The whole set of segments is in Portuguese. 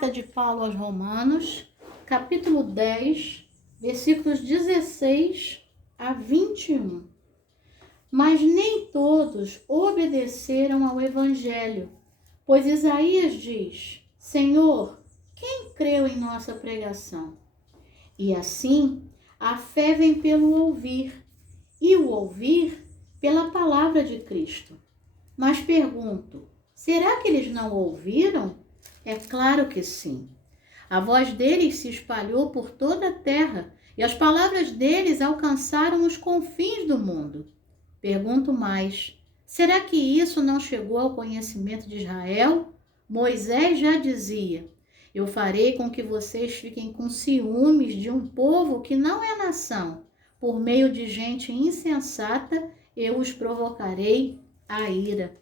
Carta de Paulo aos Romanos, capítulo 10, versículos 16 a 21. Mas nem todos obedeceram ao Evangelho, pois Isaías diz: Senhor, quem creu em nossa pregação? E assim, a fé vem pelo ouvir, e o ouvir pela palavra de Cristo. Mas pergunto, será que eles não ouviram? É claro que sim. A voz deles se espalhou por toda a terra e as palavras deles alcançaram os confins do mundo. Pergunto mais, será que isso não chegou ao conhecimento de Israel? Moisés já dizia: eu farei com que vocês fiquem com ciúmes de um povo que não é nação. Por meio de gente insensata, eu os provocarei a ira.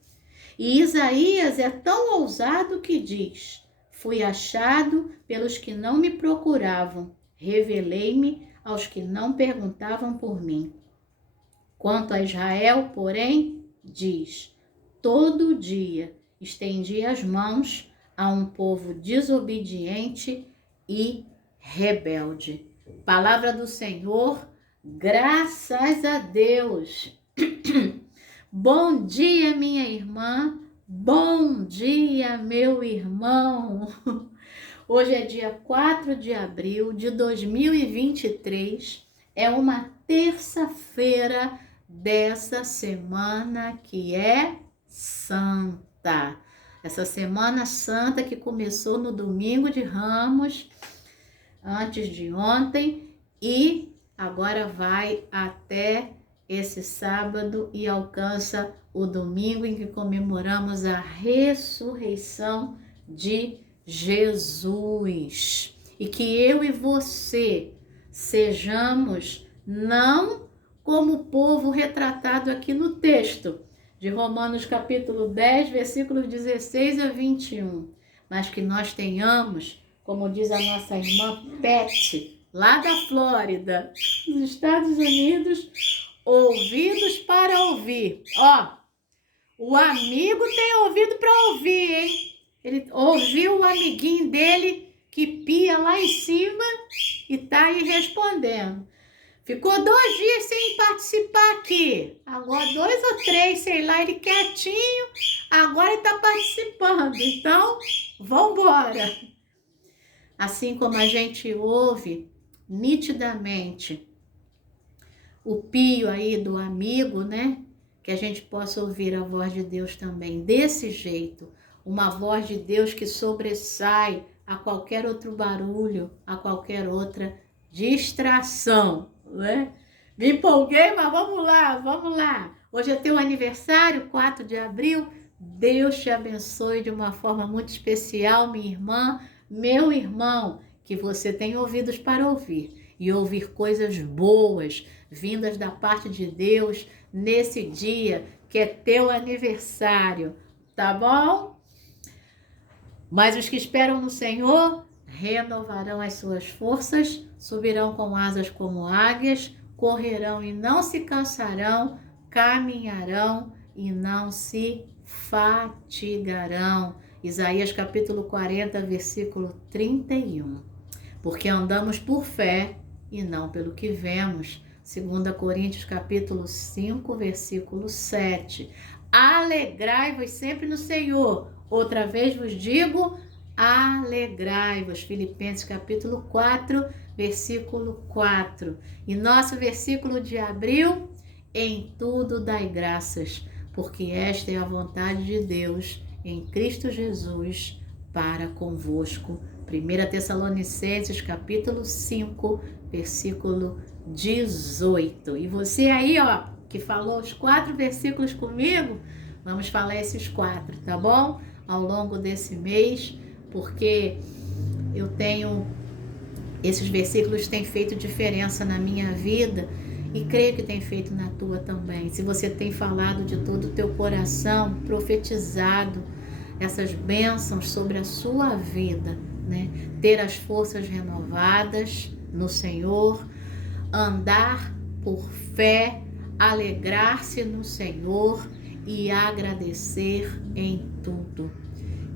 E Isaías é tão ousado que diz: fui achado pelos que não me procuravam, revelei-me aos que não perguntavam por mim. Quanto a Israel, porém, diz: todo dia estendi as mãos a um povo desobediente e rebelde. Palavra do Senhor, graças a Deus. Bom dia, minha irmã. Bom dia, meu irmão. Hoje é dia 4 de abril de 2023. É uma terça-feira dessa semana que é santa. Essa semana santa que começou no domingo de Ramos, antes de ontem, e agora vai até esse sábado e alcança o domingo em que comemoramos a ressurreição de Jesus. E que eu e você sejamos não como o povo retratado aqui no texto de Romanos capítulo 10, versículos 16 a 21, mas que nós tenhamos, como diz a nossa irmã Pet, lá da Flórida, nos Estados Unidos, ouvidos para ouvir. Ó, o amigo tem ouvido para ouvir, hein? Ele ouviu o amiguinho dele que pia lá em cima e tá aí respondendo. Ficou 2 dias sem participar aqui. Agora 2 ou 3, sei lá, ele quietinho. Agora ele tá participando. Então, vambora. Assim como a gente ouve nitidamente o pio aí do amigo, né? Que a gente possa ouvir a voz de Deus também. Desse jeito, uma voz de Deus que sobressai a qualquer outro barulho, a qualquer outra distração, né? Me empolguei, mas vamos lá. Hoje é teu aniversário, 4 de abril. Deus te abençoe de uma forma muito especial, minha irmã, meu irmão, que você tenha ouvidos para ouvir e ouvir coisas boas vindas da parte de Deus nesse dia que é teu aniversário, tá bom? Mas os que esperam no Senhor renovarão as suas forças, subirão com asas como águias, correrão e não se cansarão, caminharão e não se fatigarão. Isaías capítulo 40, versículo 31. Porque andamos por fé e não pelo que vemos. 2 Coríntios capítulo 5, versículo 7. Alegrai-vos sempre no Senhor. Outra vez vos digo, alegrai-vos. Filipenses capítulo 4, versículo 4. E nosso versículo de abril, em tudo dai graças, porque esta é a vontade de Deus em Cristo Jesus para convosco. 1 Tessalonicenses capítulo 5, versículo 18. E você aí, ó, que falou os 4 versículos comigo, vamos falar esses 4, tá bom? Ao longo desse mês, porque eu tenho, esses versículos têm feito diferença na minha vida e creio que tem feito na tua também. Se você tem falado de todo o teu coração, profetizado essas bênçãos sobre a sua vida, né? Ter as forças renovadas no Senhor, andar por fé, alegrar-se no Senhor e agradecer em tudo.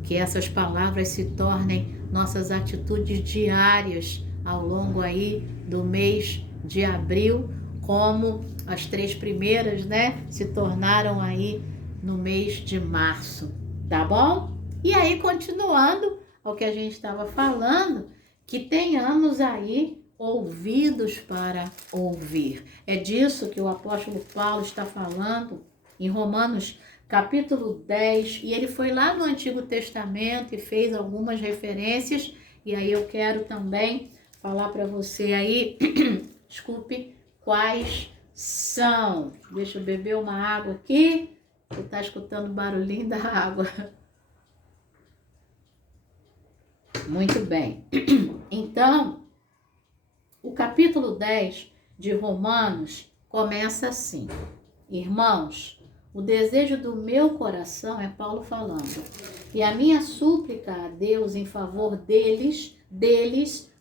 Que essas palavras se tornem nossas atitudes diárias ao longo aí do mês de abril, como as 3 primeiras, né, se tornaram aí no mês de março, tá bom? E aí, continuando ao que a gente estava falando, que tenhamos aí ouvidos para ouvir. É disso que o apóstolo Paulo está falando em Romanos capítulo 10, e ele foi lá no Antigo Testamento e fez algumas referências, e aí eu quero também falar para você aí, desculpe, quais são. Deixa eu beber uma água aqui, você está escutando o barulhinho da água. Muito bem. Então, o capítulo 10 de Romanos começa assim: irmãos, o desejo do meu coração, é Paulo falando, e a minha súplica a Deus em favor deles,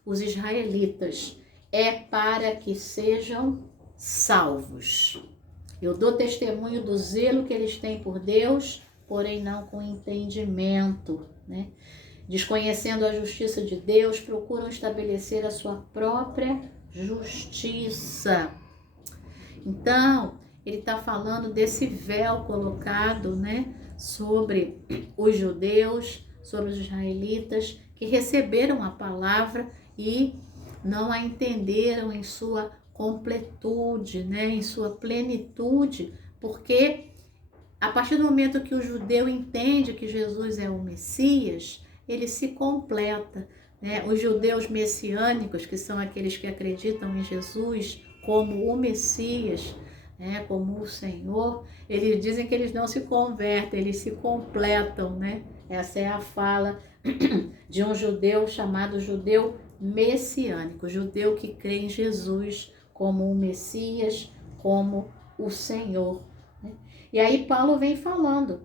os israelitas, é para que sejam salvos. Eu dou testemunho do zelo que eles têm por Deus, porém não com entendimento, né? Desconhecendo a justiça de Deus, procuram estabelecer a sua própria justiça. Então, ele está falando desse véu colocado, né, sobre os judeus, sobre os israelitas, que receberam a palavra e não a entenderam em sua completude, né, em sua plenitude, porque a partir do momento que o judeu entende que Jesus é o Messias, ele se completa, né? Os judeus messiânicos, que são aqueles que acreditam em Jesus como o Messias, né? Como o Senhor, eles dizem que eles não se convertem, eles se completam, né? Essa é a fala de um judeu chamado judeu messiânico, judeu que crê em Jesus como o Messias, como o Senhor, né? E aí Paulo vem falando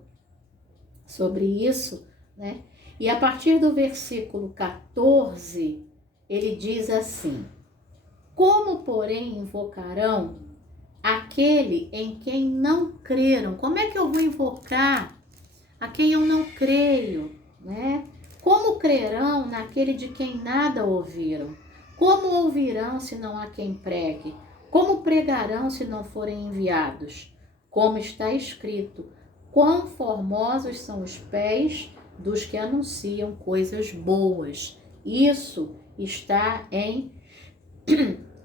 sobre isso, né? E a partir do versículo 14, ele diz assim: como, porém, invocarão aquele em quem não creram? Como é que eu vou invocar a quem eu não creio, né? Como crerão naquele de quem nada ouviram? Como ouvirão se não há quem pregue? Como pregarão se não forem enviados? Como está escrito: quão formosos são os pés dos que anunciam coisas boas. Isso está em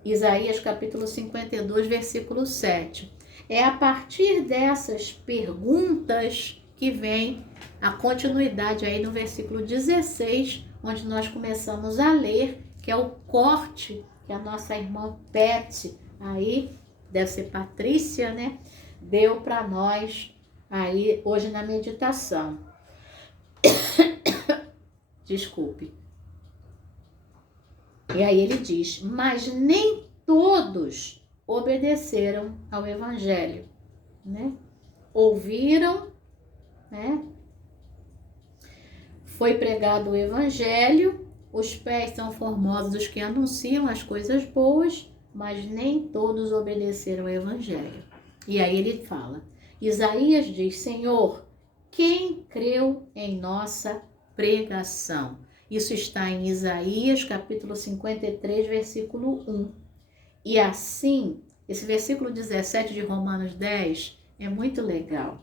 Isaías capítulo 52, versículo 7. É a partir dessas perguntas que vem a continuidade aí no versículo 16, onde nós começamos a ler, que é o corte que a nossa irmã Pet, aí, deve ser Patrícia, né, deu para nós aí hoje na meditação. Desculpe. E aí ele diz: mas nem todos obedeceram ao evangelho, né? Ouviram, né? Foi pregado o evangelho, os pés são formosos os que anunciam as coisas boas, mas nem todos obedeceram ao evangelho. E aí ele fala, Isaías diz: Senhor, quem creu em nossa pregação? Isso está em Isaías, capítulo 53, versículo 1. E assim, esse versículo 17 de Romanos 10 é muito legal.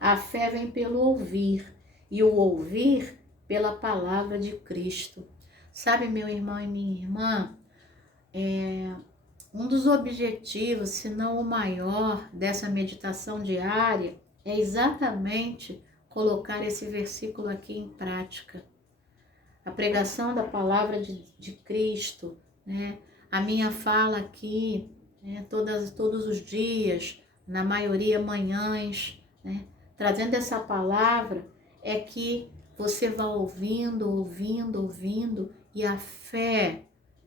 A fé vem pelo ouvir, e o ouvir pela palavra de Cristo. Sabe, meu irmão e minha irmã, um dos objetivos, se não o maior, dessa meditação diária é exatamente colocar esse versículo aqui em prática. A pregação da palavra de Cristo, né? A minha fala aqui, né? Todos os dias, na maioria manhãs, né? Trazendo essa palavra, é que você vá ouvindo, e a fé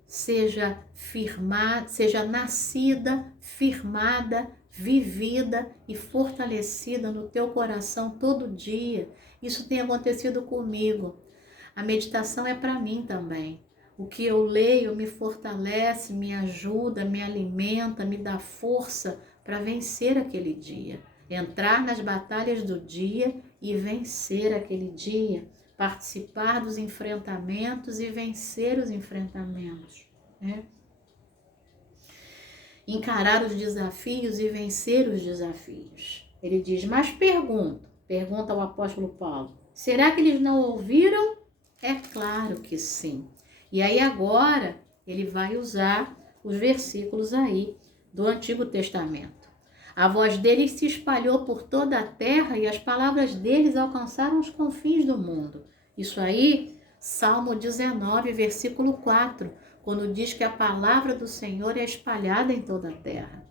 seja firmada, seja nascida, firmada, vivida e fortalecida no teu coração todo dia. Isso tem acontecido comigo. A meditação é para mim também. O que eu leio me fortalece, me ajuda, me alimenta, me dá força para vencer aquele dia. Entrar nas batalhas do dia e vencer aquele dia participar dos enfrentamentos e vencer os enfrentamentos, né? Encarar os desafios e vencer os desafios. Ele diz, mas pergunta ao apóstolo Paulo, será que eles não ouviram? É claro que sim. E aí agora ele vai usar os versículos aí do Antigo Testamento. A voz deles se espalhou por toda a terra e as palavras deles alcançaram os confins do mundo. Isso aí, Salmo 19, versículo 4, quando diz que a palavra do Senhor é espalhada em toda a terra.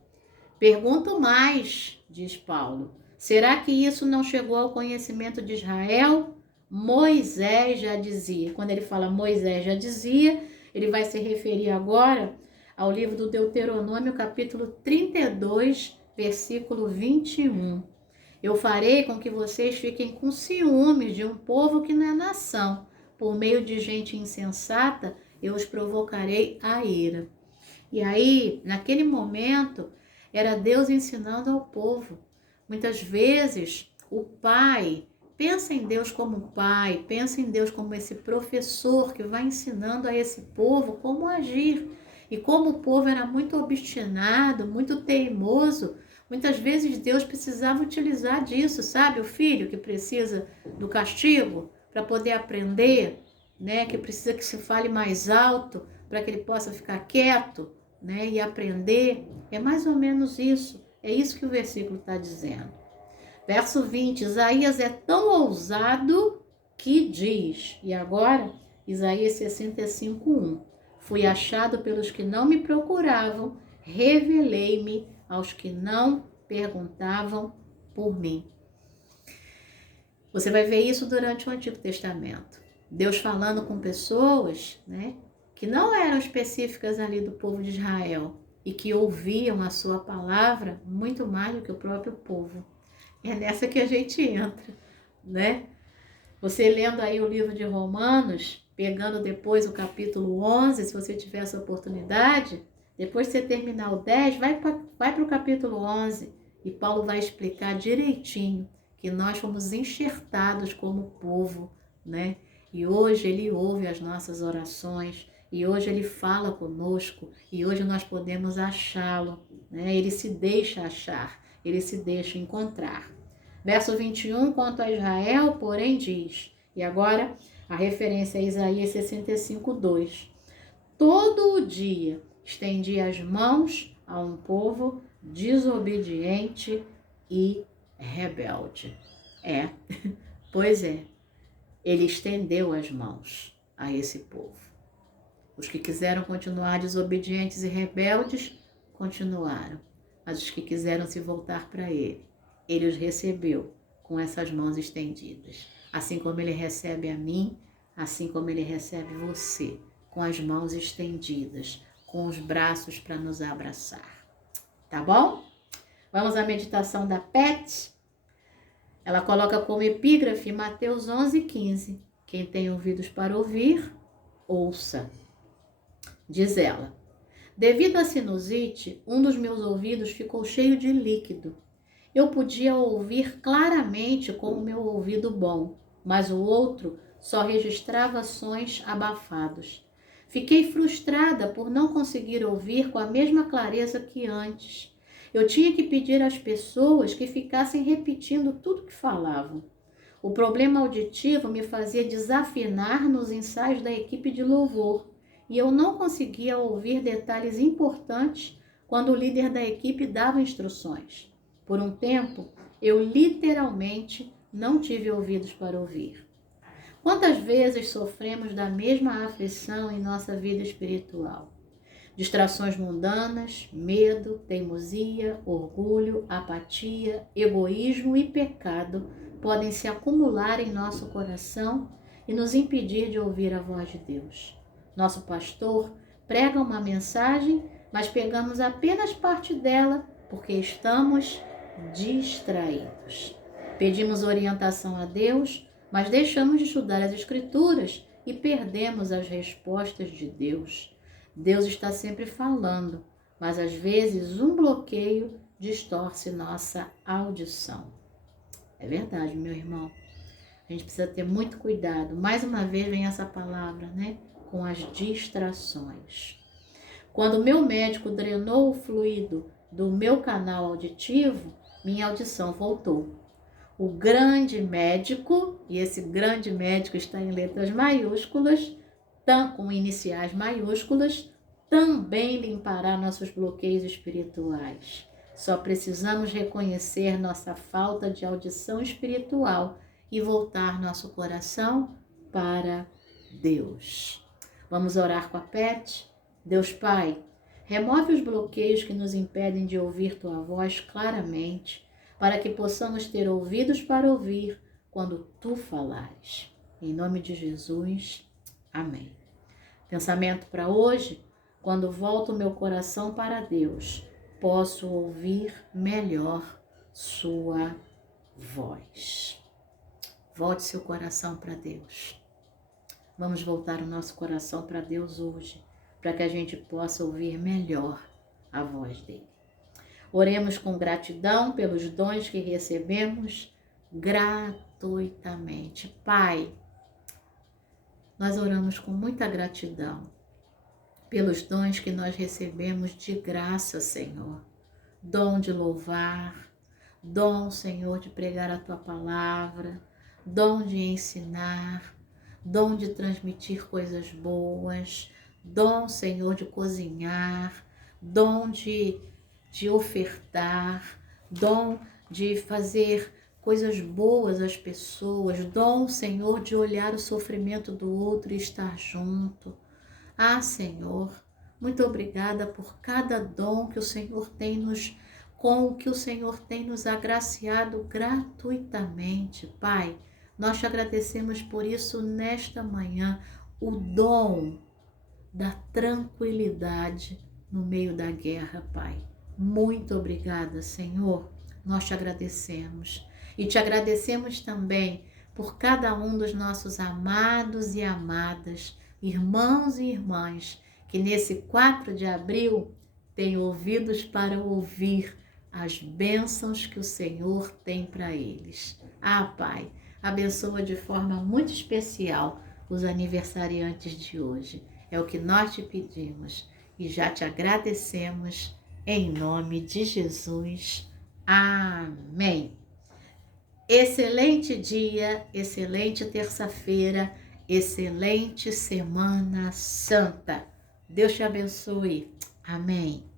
Pergunto mais, diz Paulo, será que isso não chegou ao conhecimento de Israel? Moisés já dizia. Quando ele fala Moisés já dizia, ele vai se referir agora ao livro do Deuteronômio, capítulo 32, versículo 21. Eu farei com que vocês fiquem com ciúmes de um povo que não é nação. Por meio de gente insensata, eu os provocarei a ira. E aí, naquele momento, era Deus ensinando ao povo. Muitas vezes, o pai pensa em Deus como pai, pensa em Deus como esse professor que vai ensinando a esse povo como agir. E como o povo era muito obstinado, muito teimoso, muitas vezes Deus precisava utilizar disso, sabe? O filho que precisa do castigo para poder aprender, né? Que precisa que se fale mais alto para que ele possa ficar quieto, né? E aprender. É mais ou menos isso. É isso que o versículo está dizendo. Verso 20, Isaías é tão ousado que diz, e agora, Isaías 65, 1, fui achado pelos que não me procuravam, revelei-me aos que não perguntavam por mim. Você vai ver isso durante o Antigo Testamento. Deus falando com pessoas, né, que não eram específicas ali do povo de Israel e que ouviam a sua palavra muito mais do que o próprio povo. É nessa que a gente entra, né? Você lendo aí o livro de Romanos, pegando depois o capítulo 11, se você tiver essa oportunidade, depois de você terminar o 10, vai para o capítulo 11 e Paulo vai explicar direitinho que nós fomos enxertados como povo, né? E hoje ele ouve as nossas orações, e hoje ele fala conosco, e hoje nós podemos achá-lo, né? Ele se deixa achar, ele se deixa encontrar. Verso 21, quanto a Israel, porém, diz, e agora a referência é Isaías 65, 2. Todo o dia estendi as mãos a um povo desobediente e rebelde. Pois é, ele estendeu as mãos a esse povo. Os que quiseram continuar desobedientes e rebeldes, continuaram. Mas os que quiseram se voltar para ele os recebeu com essas mãos estendidas. Assim como ele recebe a mim, assim como ele recebe você, com as mãos estendidas, com os braços para nos abraçar. Tá bom? Vamos à meditação da Pet. Ela coloca como epígrafe Mateus 11:15. Quem tem ouvidos para ouvir, ouça. Diz ela, devido à sinusite, um dos meus ouvidos ficou cheio de líquido. Eu podia ouvir claramente com o meu ouvido bom, mas o outro só registrava sons abafados. Fiquei frustrada por não conseguir ouvir com a mesma clareza que antes. Eu tinha que pedir às pessoas que ficassem repetindo tudo que falavam. O problema auditivo me fazia desafinar nos ensaios da equipe de louvor, e eu não conseguia ouvir detalhes importantes quando o líder da equipe dava instruções. Por um tempo, eu literalmente não tive ouvidos para ouvir. Quantas vezes sofremos da mesma aflição em nossa vida espiritual? Distrações mundanas, medo, teimosia, orgulho, apatia, egoísmo e pecado podem se acumular em nosso coração e nos impedir de ouvir a voz de Deus. Nosso pastor prega uma mensagem, mas pegamos apenas parte dela porque estamos distraídos. Pedimos orientação a Deus, mas deixamos de estudar as Escrituras e perdemos as respostas de Deus. Deus está sempre falando, mas às vezes um bloqueio distorce nossa audição. É verdade, meu irmão. A gente precisa ter muito cuidado. Mais uma vez vem essa palavra, né? Com as distrações. Quando o meu médico drenou o fluido do meu canal auditivo, minha audição voltou. O grande médico, e esse grande médico está em letras maiúsculas, com iniciais maiúsculas, também limpará nossos bloqueios espirituais. Só precisamos reconhecer nossa falta de audição espiritual e voltar nosso coração para Deus. Vamos orar com a Pet? Deus Pai, remove os bloqueios que nos impedem de ouvir Tua voz claramente, para que possamos ter ouvidos para ouvir quando Tu falares. Em nome de Jesus, amém. Pensamento para hoje: quando volto meu coração para Deus, posso ouvir melhor Sua voz. Volte seu coração para Deus. Vamos voltar o nosso coração para Deus hoje, para que a gente possa ouvir melhor a voz dele. Oremos com gratidão pelos dons que recebemos gratuitamente. Pai, nós oramos com muita gratidão pelos dons que nós recebemos de graça, Senhor. Dom de louvar, dom, Senhor, de pregar a Tua palavra, dom de ensinar, dom de transmitir coisas boas, dom, Senhor, de cozinhar, dom de ofertar, dom de fazer coisas boas às pessoas, dom, Senhor, de olhar o sofrimento do outro e estar junto. Ah, Senhor, muito obrigada por cada dom que o Senhor tem com o que o Senhor tem nos agraciado gratuitamente. Pai, nós te agradecemos por isso nesta manhã, o dom da tranquilidade no meio da guerra, Pai. Muito obrigada, Senhor. Nós te agradecemos. E te agradecemos também por cada um dos nossos amados e amadas, irmãos e irmãs, que nesse 4 de abril têm ouvidos para ouvir as bênçãos que o Senhor tem para eles. Ah, Pai, abençoa de forma muito especial os aniversariantes de hoje. É o que nós te pedimos e já te agradecemos em nome de Jesus. Amém. Excelente dia, excelente terça-feira, excelente Semana Santa. Deus te abençoe. Amém.